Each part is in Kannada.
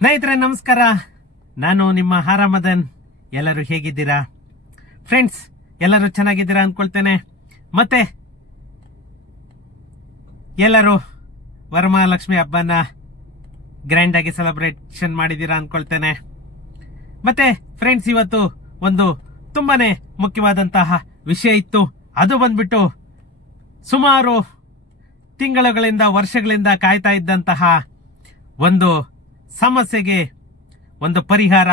ಸ್ನೇಹಿತರೆ ನಮಸ್ಕಾರ, ನಾನು ನಿಮ್ಮ ಹಾರಾಮದನ್. ಎಲ್ಲರೂ ಹೇಗಿದ್ದೀರಾ ಫ್ರೆಂಡ್ಸ್? ಎಲ್ಲರೂ ಚೆನ್ನಾಗಿದ್ದೀರಾ ಅನ್ಕೊಳ್ತೇನೆ. ಮತ್ತೆ ಎಲ್ಲರೂ ವರಮಹಾಲಕ್ಷ್ಮಿ ಹಬ್ಬನ ಗ್ರ್ಯಾಂಡ್ ಆಗಿ ಸೆಲೆಬ್ರೇಷನ್ ಮಾಡಿದ್ದೀರಾ ಅನ್ಕೊಳ್ತೇನೆ. ಮತ್ತೆ ಫ್ರೆಂಡ್ಸ್, ಇವತ್ತು ಒಂದು ತುಂಬಾನೇ ಮುಖ್ಯವಾದಂತಹ ವಿಷಯ ಇತ್ತು. ಅದು ಬಂದ್ಬಿಟ್ಟು ಸುಮಾರು ತಿಂಗಳುಗಳಿಂದ ವರ್ಷಗಳಿಂದ ಕಾಯ್ತಾ ಇದ್ದಂತಹ ಒಂದು ಸಮಸ್ಯೆಗೆ ಒಂದು ಪರಿಹಾರ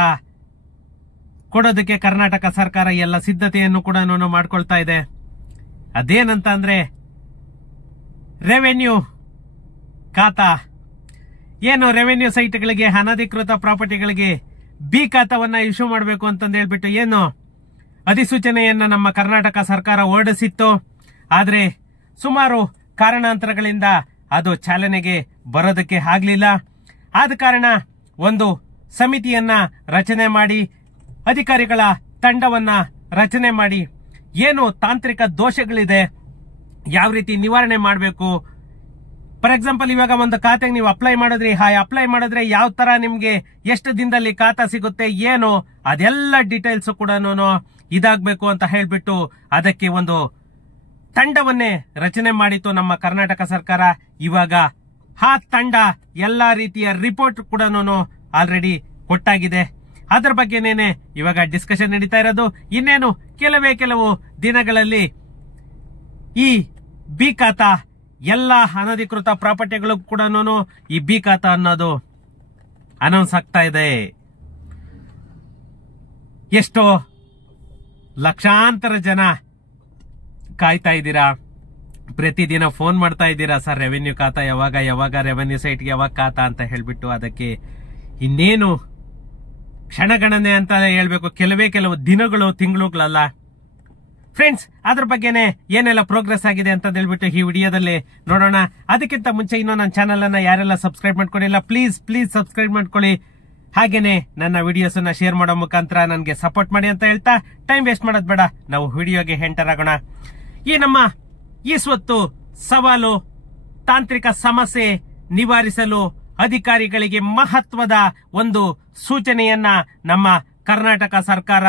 ಕೊಡೋದಕ್ಕೆ ಕರ್ನಾಟಕ ಸರ್ಕಾರ ಎಲ್ಲ ಸಿದ್ಧತೆಯನ್ನು ಕೂಡ ಮಾಡ್ಕೊಳ್ತಾ ಇದೆ. ಅದೇನಂತ ಅಂದ್ರೆ ರೆವೆನ್ಯೂ ಖಾತಾ. ಏನು ರೆವೆನ್ಯೂ ಸೈಟ್ಗಳಿಗೆ, ಅನಧಿಕೃತ ಪ್ರಾಪರ್ಟಿಗಳಿಗೆ ಬಿ ಖಾತಾವನ್ನ ಇಶ್ಯೂ ಮಾಡಬೇಕು ಅಂತಂದು ಹೇಳ್ಬಿಟ್ಟು ಏನು ಅಧಿಸೂಚನೆಯನ್ನ ನಮ್ಮ ಕರ್ನಾಟಕ ಸರ್ಕಾರ ಹೊರಡಿಸಿತ್ತು. ಆದ್ರೆ ಸುಮಾರು ಕಾರಣಾಂತರಗಳಿಂದ ಅದು ಚಾಲನೆಗೆ ಬರೋದಕ್ಕೆ ಆಗ್ಲಿಲ್ಲ. ಆದ ಕಾರಣ ಒಂದು ಸಮಿತಿಯನ್ನ ರಚನೆ ಮಾಡಿ, ಅಧಿಕಾರಿಗಳ ತಂಡವನ್ನ ರಚನೆ ಮಾಡಿ, ಏನು ತಾಂತ್ರಿಕ ದೋಷಗಳಿದೆ, ಯಾವ ರೀತಿ ನಿವಾರಣೆ ಮಾಡಬೇಕು. ಫಾರ್ ಎಕ್ಸಾಂಪಲ್, ಇವಾಗ ಒಂದು ಖಾತೆಗೆ ನೀವು ಅಪ್ಲೈ ಮಾಡಿದ್ರೆ ಯಾವ ತರ ನಿಮ್ಗೆ ಎಷ್ಟು ದಿನದಲ್ಲಿ ಖಾತಾ ಸಿಗುತ್ತೆ, ಏನು ಅದೆಲ್ಲ ಡೀಟೇಲ್ಸ್ ಕೂಡ ಇದಾಗಬೇಕು ಅಂತ ಹೇಳ್ಬಿಟ್ಟು ಅದಕ್ಕೆ ಒಂದು ತಂಡವನ್ನೇ ರಚನೆ ಮಾಡಿತ್ತು ನಮ್ಮ ಕರ್ನಾಟಕ ಸರ್ಕಾರ. ಇವಾಗ ಆ ತಂಡ ಎಲ್ಲಾ ರೀತಿಯ ರಿಪೋರ್ಟ್ ಕೂಡ ಆಲ್ರೆಡಿ ಕೊಟ್ಟಾಗಿದೆ. ಅದರ ಬಗ್ಗೆನೇನೆ ಇವಾಗ ಡಿಸ್ಕಷನ್ ನಡೀತಾ ಇರೋದು. ಇನ್ನೇನು ಕೆಲವು ದಿನಗಳಲ್ಲಿ ಈ ಬಿ ಖಾತಾ ಎಲ್ಲಾ ಅನಧಿಕೃತ ಪ್ರಾಪರ್ಟಿಗಳು ಕೂಡ ಈ ಬಿ ಖಾತಾ ಅನ್ನೋದು ಅನೌನ್ಸ್ ಆಗ್ತಾ ಇದೆ. ಎಷ್ಟೋ ಲಕ್ಷಾಂತರ ಜನ ಕಾಯ್ತಾ ಇದ್ದೀರಾ, ಪ್ರತಿದಿನ ಫೋನ್ ಮಾಡ್ತಾ ಇದ್ದೀರಾ, ಸರ್ ರೆವೆನ್ಯೂ ಖಾತಾ ಯಾವಾಗ ರೆವೆನ್ಯೂ ಸೈಟ್ಗೆ ಯಾವಾಗ ಖಾತಾ ಅಂತ ಹೇಳ್ಬಿಟ್ಟು. ಅದಕ್ಕೆ ಇನ್ನೇನು ಕ್ಷಣಗಣನೆ ಅಂತ ಹೇಳ್ಬೇಕು, ಕೆಲವು ದಿನಗಳು, ತಿಂಗಳುಗಳಲ್ಲ ಫ್ರೆಂಡ್ಸ್. ಅದ್ರ ಬಗ್ಗೆನೆ ಏನೆಲ್ಲ ಪ್ರೋಗ್ರೆಸ್ ಆಗಿದೆ ಅಂತ ಹೇಳ್ಬಿಟ್ಟು ಈ ವಿಡಿಯೋದಲ್ಲಿ ನೋಡೋಣ. ಅದಕ್ಕಿಂತ ಮುಂಚೆ ಇನ್ನೂ ನನ್ನ ಚಾನಲ್ ಅನ್ನ ಯಾರೆಲ್ಲ ಸಬ್ಸ್ಕ್ರೈಬ್ ಮಾಡ್ಕೊಂಡಿಲ್ಲ, ಪ್ಲೀಸ್ ಸಬ್ಸ್ಕ್ರೈಬ್ ಮಾಡ್ಕೊಳ್ಳಿ. ಹಾಗೇನೆ ನನ್ನ ವಿಡಿಯೋಸ್ ಅನ್ನ ಶೇರ್ ಮಾಡೋ ಮುಖಾಂತರ ನನಗೆ ಸಪೋರ್ಟ್ ಮಾಡಿ ಅಂತ ಹೇಳ್ತಾ ಟೈಮ್ ವೇಸ್ಟ್ ಮಾಡೋದ್ ಬೇಡ, ನಾವು ವಿಡಿಯೋಗೆ ಎಂಟರ್ ಆಗೋಣ. ಈ ನಮ್ಮ ಈ ಸ್ವತ್ತು ಸವಾಲು ತಾಂತ್ರಿಕ ಸಮಸ್ಯೆ ನಿವಾರಿಸಲು ಅಧಿಕಾರಿಗಳಿಗೆ ಮಹತ್ವದ ಒಂದು ಸೂಚನೆಯನ್ನ ನಮ್ಮ ಕರ್ನಾಟಕ ಸರ್ಕಾರ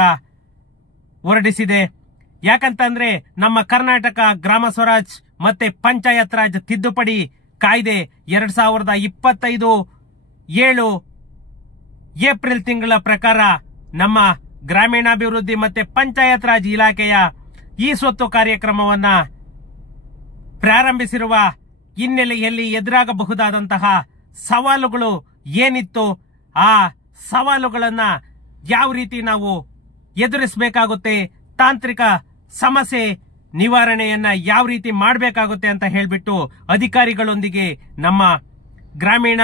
ಹೊರಡಿಸಿದೆ. ಯಾಕಂತಂದ್ರೆ ನಮ್ಮ ಕರ್ನಾಟಕ ಗ್ರಾಮ ಸ್ವರಾಜ್ ಮತ್ತೆ ಪಂಚಾಯತ್ ರಾಜ್ ತಿದ್ದುಪಡಿ ಕಾಯ್ದೆ 2025 7 ಏಪ್ರಿಲ್ ತಿಂಗಳ ಪ್ರಕಾರ ನಮ್ಮ ಗ್ರಾಮೀಣಾಭಿವೃದ್ಧಿ ಮತ್ತೆ ಪಂಚಾಯತ್ ರಾಜ್ ಇಲಾಖೆಯ ಈ ಸ್ವತ್ತು ಕಾರ್ಯಕ್ರಮವನ್ನ ಪ್ರಾರಂಭಿಸಿರುವ ಹಿನ್ನೆಲೆಯಲ್ಲಿ ಎದುರಾಗಬಹುದಾದಂತಹ ಸವಾಲುಗಳು ಏನಿತ್ತು, ಆ ಸವಾಲುಗಳನ್ನ ಯಾವ ರೀತಿ ನಾವು ಎದುರಿಸಬೇಕಾಗುತ್ತೆ, ತಾಂತ್ರಿಕ ಸಮಸ್ಯೆ ನಿವಾರಣೆಯನ್ನ ಯಾವ ರೀತಿ ಮಾಡಬೇಕಾಗುತ್ತೆ ಅಂತ ಹೇಳ್ಬಿಟ್ಟು ಅಧಿಕಾರಿಗಳೊಂದಿಗೆ ನಮ್ಮ ಗ್ರಾಮೀಣ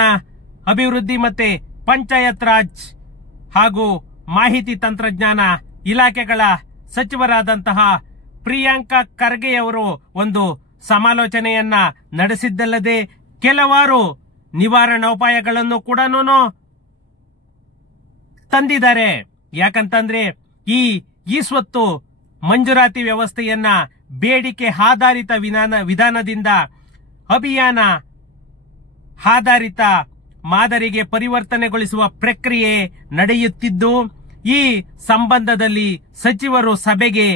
ಅಭಿವೃದ್ಧಿ ಮತ್ತೆ ಪಂಚಾಯತ್ ರಾಜ್ ಹಾಗೂ ಮಾಹಿತಿ ತಂತ್ರಜ್ಞಾನ ಇಲಾಖೆಗಳ ಸಚಿವರಾದಂತಹ ಪ್ರಿಯಾಂಕಾ ಖರ್ಗೆಯವರು ಒಂದು ಸಮಾಲೋಚನೆಯನ್ನ ನಡೆಸಿದ್ದಲ್ಲದೆ ಕೆಲವಾರು ನಿವಾರಣೋಪಾಯಗಳನ್ನು ಕೂಡ ತಂದಿದ್ದಾರೆ. ಯಾಕಂತಂದ್ರೆ ಈ ಸ್ವತ್ತು ಮಂಜೂರಾತಿ ವ್ಯವಸ್ಥೆಯನ್ನ ಬೇಡಿಕೆ ಆಧಾರಿತ ವಿಧಾನದಿಂದ ಅಭಿಯಾನ ಆಧಾರಿತ ಮಾದರಿಗೆ ಪರಿವರ್ತನೆಗೊಳಿಸುವ ಪ್ರಕ್ರಿಯೆ ನಡೆಯುತ್ತಿದ್ದು, ಈ ಸಂಬಂಧದಲ್ಲಿ ಸಚಿವರು ಸಭೆಗೆ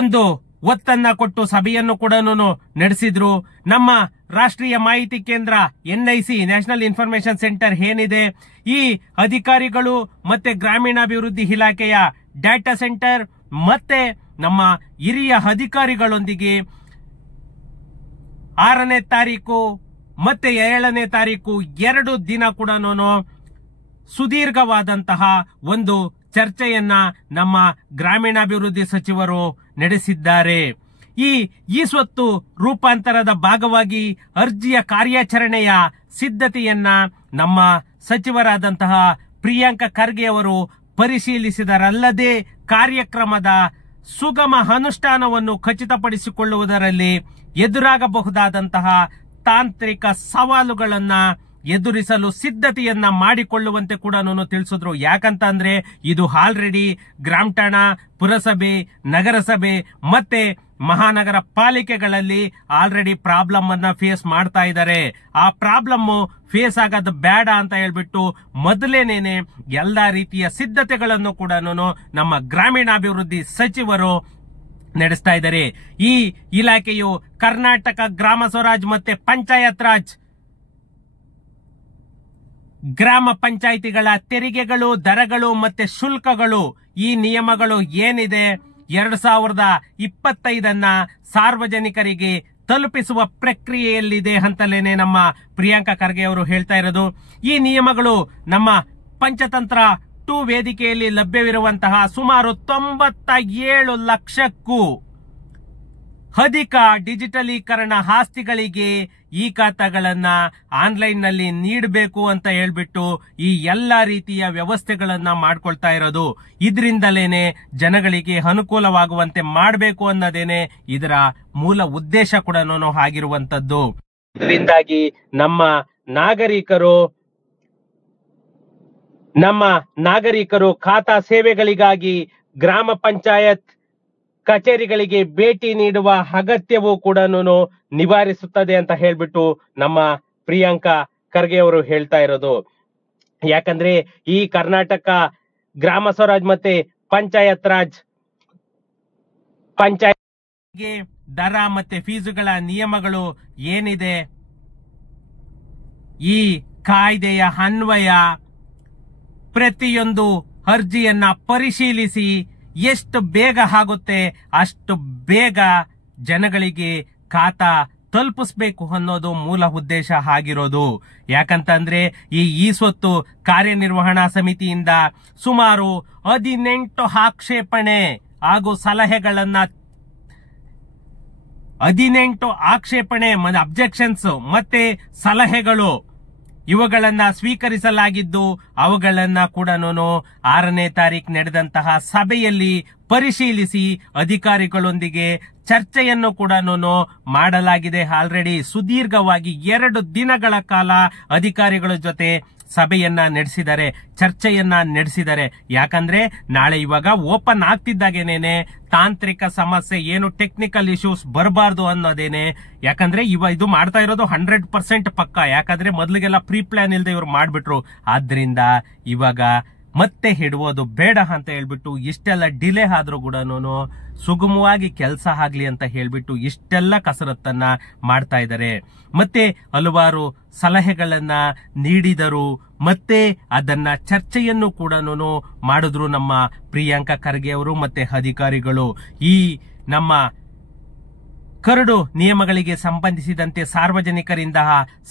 ಒಂದು ಒತ್ತನ್ನ ಕೊಟ್ಟು ಸಭೆಯನ್ನು ಕೂಡ ನಡೆಸಿದ್ರು. ನಮ್ಮ ರಾಷ್ಟ್ರೀಯ ಮಾಹಿತಿ ಕೇಂದ್ರ NIC ನ್ಯಾಷನಲ್ ಇನ್ಫಾರ್ಮೇಶನ್ ಸೆಂಟರ್ ಏನಿದೆ, ಈ ಅಧಿಕಾರಿಗಳು ಮತ್ತೆ ಗ್ರಾಮೀಣಾಭಿವೃದ್ಧಿ ಇಲಾಖೆಯ ಡಾಟಾ ಸೆಂಟರ್ ಮತ್ತೆ ನಮ್ಮ ಹಿರಿಯ ಅಧಿಕಾರಿಗಳೊಂದಿಗೆ 6ನೇ ತಾರೀಕು ಮತ್ತೆ 7ನೇ ತಾರೀಕು 2 ದಿನ ಕೂಡ ಸುದೀರ್ಘವಾದಂತಹ ಒಂದು ಚರ್ಚೆಯನ್ನ ನಮ್ಮ ಗ್ರಾಮೀಣಾಭಿವೃದ್ಧಿ ಸಚಿವರು ನಡೆಸಿದ್ದಾರೆ. ಈ ಸ್ವತ್ತು ರೂಪಾಂತರದ ಭಾಗವಾಗಿ ಅರ್ಜಿಯ ಕಾರ್ಯಾಚರಣೆಯ ಸಿದ್ಧತೆಯನ್ನ ನಮ್ಮ ಸಚಿವರಾದಂತಹ ಪ್ರಿಯಾಂಕಾ ಖರ್ಗೆ ಅವರು ಪರಿಶೀಲಿಸಿದರಲ್ಲದೆ ಕಾರ್ಯಕ್ರಮದ ಸುಗಮ ಅನುಷ್ಠಾನವನ್ನು ಖಚಿತಪಡಿಸಿಕೊಳ್ಳುವುದರಲ್ಲಿ ಎದುರಾಗಬಹುದಾದಂತಹ ತಾಂತ್ರಿಕ ಸವಾಲುಗಳನ್ನ ಎದುರಿಸಲು ಸಿದ್ಧತೆಯನ್ನ ಮಾಡಿಕೊಳ್ಳುವಂತೆ ಕೂಡ ತಿಳಿಸಿದ್ರು. ಯಾಕಂತಂದ್ರೆ ಇದು ಆಲ್ರೆಡಿ ಗ್ರಾಮ ಠಾಣಾ, ಪುರಸಭೆ, ನಗರಸಭೆ ಮತ್ತೆ ಮಹಾನಗರ ಪಾಲಿಕೆಗಳಲ್ಲಿ ಆಲ್ರೆಡಿ ಪ್ರಾಬ್ಲಮ್ ಅನ್ನ ಫೇಸ್ ಮಾಡ್ತಾ ಇದ್ದಾರೆ. ಆ ಪ್ರಾಬ್ಲಮ್ ಫೇಸ್ ಆಗೋದು ಬೇಡ ಅಂತ ಹೇಳ್ಬಿಟ್ಟು ಮೊದಲೇನೇನೆ ಎಲ್ಲಾ ರೀತಿಯ ಸಿದ್ಧತೆಗಳನ್ನು ಕೂಡ ನಮ್ಮ ಗ್ರಾಮೀಣಾಭಿವೃದ್ಧಿ ಸಚಿವರು ನಡೆಸ್ತಾ ಇದ್ದಾರೆ. ಈ ಇಲಾಖೆಯು ಕರ್ನಾಟಕ ಗ್ರಾಮ ಸ್ವರಾಜ್ ಮತ್ತೆ ಪಂಚಾಯತ್ ರಾಜ್ ಗ್ರಾಮ ಪಂಚಾಯಿತಿಗಳ ತೆರಿಗೆಗಳು, ದರಗಳು ಮತ್ತೆ ಶುಲ್ಕಗಳು, ಈ ನಿಯಮಗಳು ಏನಿದೆ 2025 ಸಾರ್ವಜನಿಕರಿಗೆ ತಲುಪಿಸುವ ಪ್ರಕ್ರಿಯೆಯಲ್ಲಿದೆ ಅಂತಲೇನೆ ನಮ್ಮ ಪ್ರಿಯಾಂಕಾ ಖರ್ಗೆ ಅವರು ಹೇಳ್ತಾ ಇರೋದು. ಈ ನಿಯಮಗಳು ನಮ್ಮ ಪಂಚತಂತ್ರ 2 ವೇದಿಕೆಯಲ್ಲಿ ಲಭ್ಯವಿರುವಂತಹ ಸುಮಾರು 97 ಲಕ್ಷಕ್ಕೂ ಅಧಿಕ ಡಿಜಿಟಲೀಕರಣ ಆಸ್ತಿಗಳಿಗೆ ಈ ಖಾತಾಗಳನ್ನ ಆನ್ಲೈನ್ ನಲ್ಲಿ ನೀಡಬೇಕು ಅಂತ ಹೇಳ್ಬಿಟ್ಟು ಈ ಎಲ್ಲಾ ರೀತಿಯ ವ್ಯವಸ್ಥೆಗಳನ್ನ ಮಾಡ್ಕೊಳ್ತಾ ಇರೋದು. ಇದರಿಂದಲೇನೆ ಜನಗಳಿಗೆ ಅನುಕೂಲವಾಗುವಂತೆ ಮಾಡಬೇಕು ಅನ್ನೋದೇನೆ ಇದರ ಮೂಲ ಉದ್ದೇಶ ಕೂಡ ಆಗಿರುವಂತದ್ದು. ಇದರಿಂದಾಗಿ ನಮ್ಮ ನಾಗರಿಕರು ಖಾತಾ ಸೇವೆಗಳಿಗಾಗಿ ಗ್ರಾಮ ಪಂಚಾಯತ್ ಕಚೇರಿಗಳಿಗೆ ಭೇಟಿ ನೀಡುವ ಅಗತ್ಯವೂ ಕೂಡ ನಿವಾರಿಸುತ್ತದೆ ಅಂತ ಹೇಳ್ಬಿಟ್ಟು ನಮ್ಮ ಪ್ರಿಯಾಂಕಾ ಖರ್ಗೆ ಅವರು ಹೇಳ್ತಾ ಇರೋದು. ಯಾಕಂದ್ರೆ ಈ ಕರ್ನಾಟಕ ಗ್ರಾಮ ಸ್ವರಾಜ್ ಮತ್ತೆ ಪಂಚಾಯತ್ ರಾಜ್ ಪಂಚಾಯತ್ಗೆ ದರ ಮತ್ತೆ ಫೀಸುಗಳ ನಿಯಮಗಳು ಏನಿದೆ, ಈ ಕಾಯ್ದೆಯ ಅನ್ವಯ ಪ್ರತಿಯೊಂದು ಅರ್ಜಿಯನ್ನ ಪರಿಶೀಲಿಸಿ ಎಷ್ಟು ಬೇಗ ಆಗುತ್ತೆ ಅಷ್ಟು ಬೇಗ ಜನಗಳಿಗೆ ಖಾತಾ ತಲುಪಿಸ್ಬೇಕು ಅನ್ನೋದು ಮೂಲ ಉದ್ದೇಶ ಆಗಿರೋದು. ಯಾಕಂತಂದ್ರೆ ಈ ಸ್ವತ್ತು ಕಾರ್ಯನಿರ್ವಹಣಾ ಸಮಿತಿಯಿಂದ ಸುಮಾರು 18 ಆಕ್ಷೇಪಣೆ ಹಾಗೂ ಸಲಹೆಗಳನ್ನ 18 ಆಕ್ಷೇಪಣೆ ಅಬ್ಜೆಕ್ಷನ್ಸ್ ಮತ್ತೆ ಸಲಹೆಗಳು ಇವುಗಳನ್ನ ಸ್ವೀಕರಿಸಲಾಗಿದ್ದು ಅವುಗಳನ್ನ ಕೂಡ 6ನೇ ತಾರೀಕು ನಡೆದಂತಹ ಸಭೆಯಲ್ಲಿ ಪರಿಶೀಲಿಸಿ ಅಧಿಕಾರಿಗಳೊಂದಿಗೆ ಚರ್ಚೆಯನ್ನು ಕೂಡ ಮಾಡಲಾಗಿದೆ. ಆಲ್ರೆಡಿ ಸುದೀರ್ಘವಾಗಿ 2 ದಿನಗಳ ಕಾಲ ಅಧಿಕಾರಿಗಳ ಜೊತೆ ಸಭೆಯನ್ನ ನಡೆಸಿದ್ದಾರೆ, ಚರ್ಚೆಯನ್ನ ನಡೆಸಿದ್ದಾರೆ. ಯಾಕಂದ್ರೆ ನಾಳೆ ಇವಾಗ ಓಪನ್ ಆಗ್ತಿದ್ದಾಗೇನೇನೆ ತಾಂತ್ರಿಕ ಸಮಸ್ಯೆ ಏನು ಟೆಕ್ನಿಕಲ್ ಇಶ್ಯೂಸ್ ಬರಬಾರ್ದು ಅನ್ನೋದೇನೆ. ಯಾಕಂದ್ರೆ ಇದು ಮಾಡ್ತಾ ಇರೋದು 100% ಪಕ್ಕ. ಯಾಕಂದ್ರೆ ಮೊದಲಿಗೆಲ್ಲ ಪ್ರೀ ಪ್ಲಾನ್ ಇಲ್ಲದೆ ಇವ್ರು ಮಾಡ್ಬಿಟ್ರು. ಆದ್ರಿಂದ ಇವಾಗ ಮತ್ತೆ ಹಿಡುವುದು ಬೇಡ ಅಂತ ಹೇಳ್ಬಿಟ್ಟು ಇಷ್ಟೆಲ್ಲ ಡಿಲೇ ಆದ್ರೂ ಕೂಡ ಸುಗಮವಾಗಿ ಕೆಲಸ ಆಗ್ಲಿ ಅಂತ ಹೇಳ್ಬಿಟ್ಟು ಇಷ್ಟೆಲ್ಲ ಕಸರತ್ತನ್ನ ಮಾಡ್ತಾ ಇದ್ದಾರೆ. ಮತ್ತೆ ಹಲವಾರು ಸಲಹೆಗಳನ್ನ ನೀಡಿದರು, ಮತ್ತೆ ಅದನ್ನ ಚರ್ಚೆಯನ್ನು ಕೂಡ ಮಾಡಿದ್ರು ನಮ್ಮ ಪ್ರಿಯಾಂಕಾ ಖರ್ಗೆ ಅವರು ಮತ್ತೆ ಅಧಿಕಾರಿಗಳು. ಈ ನಮ್ಮ ಕರಡು ನಿಯಮಗಳಿಗೆ ಸಂಬಂಧಿಸಿದಂತೆ ಸಾರ್ವಜನಿಕರಿಂದ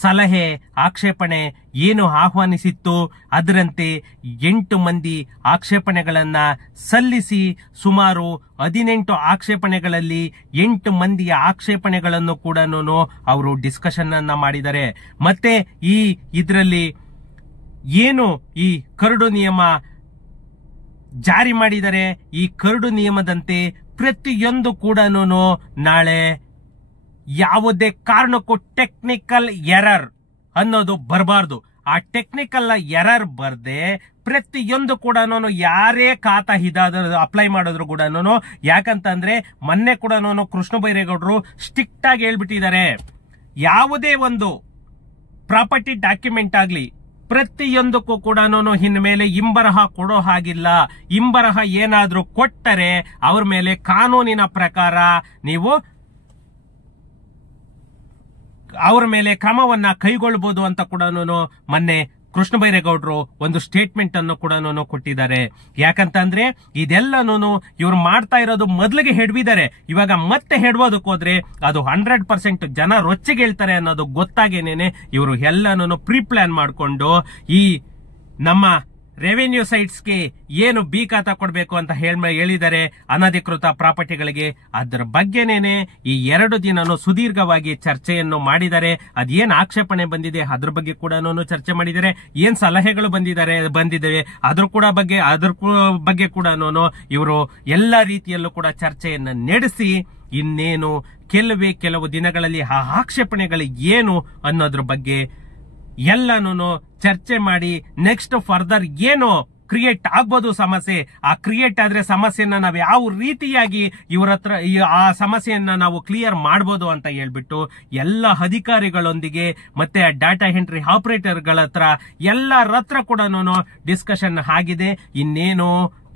ಸಲಹೆ ಆಕ್ಷೇಪಣೆ ಏನು ಆಹ್ವಾನಿಸಿತ್ತು ಅದರಂತೆ 8 ಮಂದಿ ಆಕ್ಷೇಪಣೆಗಳನ್ನ ಸಲ್ಲಿಸಿ ಸುಮಾರು 18 ಆಕ್ಷೇಪಣೆಗಳಲ್ಲಿ 8 ಮಂದಿಯ ಆಕ್ಷೇಪಣೆಗಳನ್ನು ಕೂಡ ಅವರು ಡಿಸ್ಕಷನ್ ಅನ್ನ ಮಾಡಿದ್ದಾರೆ. ಮತ್ತೆ ಇದರಲ್ಲಿ ಏನು ಈ ಕರಡು ನಿಯಮ ಜಾರಿ ಮಾಡಿದರೆ ಈ ಕರಡು ನಿಯಮದಂತೆ ಪ್ರತಿಯೊಂದು ಕೂಡ ನಾಳೆ ಯಾವುದೇ ಕಾರಣಕ್ಕೂ ಟೆಕ್ನಿಕಲ್ ಎರರ್ ಅನ್ನೋದು ಬರಬಾರ್ದು. ಆ ಟೆಕ್ನಿಕಲ್ ಎರರ್ ಬರ್ದೆ ಪ್ರತಿಯೊಂದು ಕೂಡ ಯಾರೇ ಖಾತಾ ಅಪ್ಲೈ ಮಾಡಿದ್ರು ಕೂಡ, ಯಾಕಂತಂದ್ರೆ ಮೊನ್ನೆ ಕೂಡ ಕೃಷ್ಣ ಬೈರೇಗೌಡರು ಸ್ಟ್ರಿಕ್ಟ್ ಆಗಿ ಹೇಳ್ಬಿಟ್ಟಿದ್ದಾರೆ, ಯಾವುದೇ ಒಂದು ಪ್ರಾಪರ್ಟಿ ಡಾಕ್ಯುಮೆಂಟ್ ಆಗ್ಲಿ ಪ್ರತಿಯೊಂದಕ್ಕೂ ಕೂಡ ಇನ್ಮೇಲೆ ಇಂಬರಹ ಕೊಡೋ ಹಾಗಿಲ್ಲ. ಇಂಬರಹ ಏನಾದ್ರೂ ಕೊಟ್ಟರೆ ಅವ್ರ ಮೇಲೆ ಕಾನೂನಿನ ಪ್ರಕಾರ ನೀವು ಅವ್ರ ಮೇಲೆ ಕ್ರಮವನ್ನ ಕೈಗೊಳ್ಳಬಹುದು ಅಂತ ಕೂಡ ಮೊನ್ನೆ ಕೃಷ್ಣ ಬೈರೇಗೌಡರು ಒಂದು ಸ್ಟೇಟ್ಮೆಂಟ್ ಅನ್ನು ಕೂಡ ಕೊಟ್ಟಿದ್ದಾರೆ. ಯಾಕಂತಂದ್ರೆ ಇದೆಲ್ಲನೂ ಇವ್ರು ಮಾಡ್ತಾ ಇರೋದು ಮೊದಲಿಗೆ ಹೆಡ್ವಿದ್ದಾರೆ, ಇವಾಗ ಮತ್ತೆ ಹೆಡ್ಬೋದಕ್ಕೆ ಹೋದ್ರೆ ಅದು 100% ಜನ ರೊಚ್ಚಿಗೆ ಹೇಳ್ತಾರೆ ಅನ್ನೋದು ಗೊತ್ತಾಗೇನೇನೆ ಇವರು ಎಲ್ಲನೂ ಪ್ರೀ ಪ್ಲಾನ್ ಮಾಡಿಕೊಂಡು ಈ ನಮ್ಮ ರೆವೆನ್ಯೂ ಸೈಟ್ಸ್ಗೆ ಏನು ಬಿ ಖಾತಾ ಕೊಡಬೇಕು ಅಂತ ಹೇಳಿದರೆ ಅನಧಿಕೃತ ಪ್ರಾಪರ್ಟಿಗಳಿಗೆ, ಅದರ ಬಗ್ಗೆನೇನೆ ಈ 2 ದಿನನೂ ಸುದೀರ್ಘವಾಗಿ ಚರ್ಚೆಯನ್ನು ಮಾಡಿದ್ದಾರೆ. ಅದೇನ್ ಆಕ್ಷೇಪಣೆ ಬಂದಿದೆ ಅದ್ರ ಬಗ್ಗೆ ಕೂಡ ಚರ್ಚೆ ಮಾಡಿದ್ದಾರೆ, ಏನ್ ಸಲಹೆಗಳು ಬಂದಿದೆ ಅದ್ರ ಬಗ್ಗೆ ಕೂಡ ಇವರು ಎಲ್ಲ ರೀತಿಯಲ್ಲೂ ಕೂಡ ಚರ್ಚೆಯನ್ನ ನಡೆಸಿ ಇನ್ನೇನು ಕೆಲವು ದಿನಗಳಲ್ಲಿ ಆ ಆಕ್ಷೇಪಣೆಗಳು ಏನು ಅನ್ನೋದ್ರ ಬಗ್ಗೆ ಎಲ್ಲನೂ ಚರ್ಚೆ ಮಾಡಿ ನೆಕ್ಸ್ಟ್ ಫರ್ದರ್ ಏನು ಕ್ರಿಯೇಟ್ ಆಗ್ಬೋದು ಸಮಸ್ಯೆ. ಆ ಕ್ರಿಯೇಟ್ ಆದ್ರೆ ಸಮಸ್ಯೆನ ನಾವು ಯಾವ ರೀತಿಯಾಗಿ ಇವ್ರ ಹತ್ರ ಆ ಸಮಸ್ಯೆಯನ್ನ ನಾವು ಕ್ಲಿಯರ್ ಮಾಡ್ಬೋದು ಅಂತ ಹೇಳ್ಬಿಟ್ಟು ಎಲ್ಲ ಅಧಿಕಾರಿಗಳೊಂದಿಗೆ ಮತ್ತೆ ಡಾಟಾ ಎಂಟ್ರಿ ಆಪರೇಟರ್ಗಳ ಹತ್ರ ಎಲ್ಲರ ಹತ್ರ ಕೂಡ ಡಿಸ್ಕಷನ್ ಆಗಿದೆ. ಇನ್ನೇನು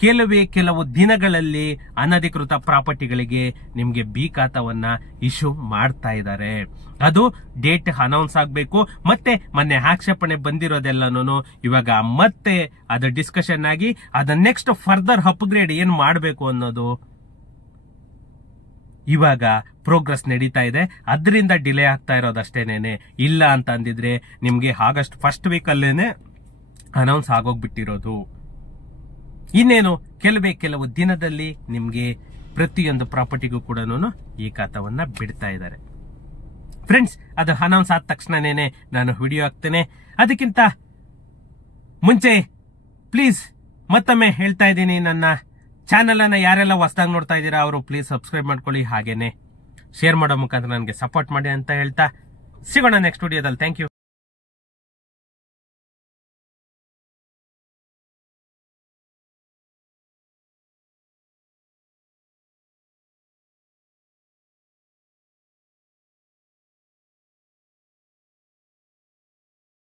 ಕೆಲವು ದಿನಗಳಲ್ಲಿ ಅನಧಿಕೃತ ಪ್ರಾಪರ್ಟಿಗಳಿಗೆ ನಿಮ್ಗೆ ಬಿ ಖಾತಾವನ್ನ ಇಶ್ಯೂ ಮಾಡ್ತಾ ಇದ್ದಾರೆ. ಅದು ಡೇಟ್ ಅನೌನ್ಸ್ ಆಗ್ಬೇಕು. ಮತ್ತೆ ಮೊನ್ನೆ ಆಕ್ಷೇಪಣೆ ಬಂದಿರೋದೆಲ್ಲನೂ ಇವಾಗ ಮತ್ತೆ ಅದು ಡಿಸ್ಕಷನ್ ಆಗಿ ಅದ ನೆಕ್ಸ್ಟ್ ಫರ್ದರ್ ಅಪ್ಗ್ರೇಡ್ ಏನ್ ಮಾಡಬೇಕು ಅನ್ನೋದು ಇವಾಗ ಪ್ರೋಗ್ರೆಸ್ ನಡೀತಾ ಇದೆ. ಅದರಿಂದ ಡಿಲೇ ಆಗ್ತಾ ಇರೋದಷ್ಟೇನೇನೆ. ಇಲ್ಲ ಅಂತ ಅಂದಿದ್ರೆ ನಿಮ್ಗೆ ಆಗಸ್ಟ್ ಫಸ್ಟ್ ವೀಕ್ ಅಲ್ಲೇನೆ ಅನೌನ್ಸ್ ಆಗೋಗ್ಬಿಟ್ಟಿರೋದು. ಇನ್ನೇನು ಕೆಲವು ದಿನದಲ್ಲಿ ನಿಮ್ಗೆ ಪ್ರತಿಯೊಂದು ಪ್ರಾಪರ್ಟಿಗೂ ಕೂಡ ಈ ಖಾತಾವನ್ನ ಬಿಡ್ತಾ ಇದ್ದಾರೆ. ಫ್ರೆಂಡ್ಸ್, ಅದು ಅನೌನ್ಸ್ ಆದ ತಕ್ಷಣನೇ ನಾನು ವಿಡಿಯೋ ಹಾಕ್ತೇನೆ. ಅದಕ್ಕಿಂತ ಮುಂಚೆ ಪ್ಲೀಸ್ ಮತ್ತೊಮ್ಮೆ ಹೇಳ್ತಾ ಇದ್ದೀನಿ, ನನ್ನ ಚಾನೆಲ್ ಅನ್ನ ಯಾರೆಲ್ಲ ಹೊಸದಾಗಿ ನೋಡ್ತಾ ಇದ್ದೀರಾ ಅವರು ಪ್ಲೀಸ್ ಸಬ್ಸ್ಕ್ರೈಬ್ ಮಾಡ್ಕೊಳ್ಳಿ. ಹಾಗೇನೆ ಶೇರ್ ಮಾಡೋ ಮುಖಾಂತರ ನನಗೆ ಸಪೋರ್ಟ್ ಮಾಡಿ ಅಂತ ಹೇಳ್ತಾ ಸಿಗೋಣ ನೆಕ್ಸ್ಟ್ ವಿಡಿಯೋದಲ್ಲಿ. Thank you.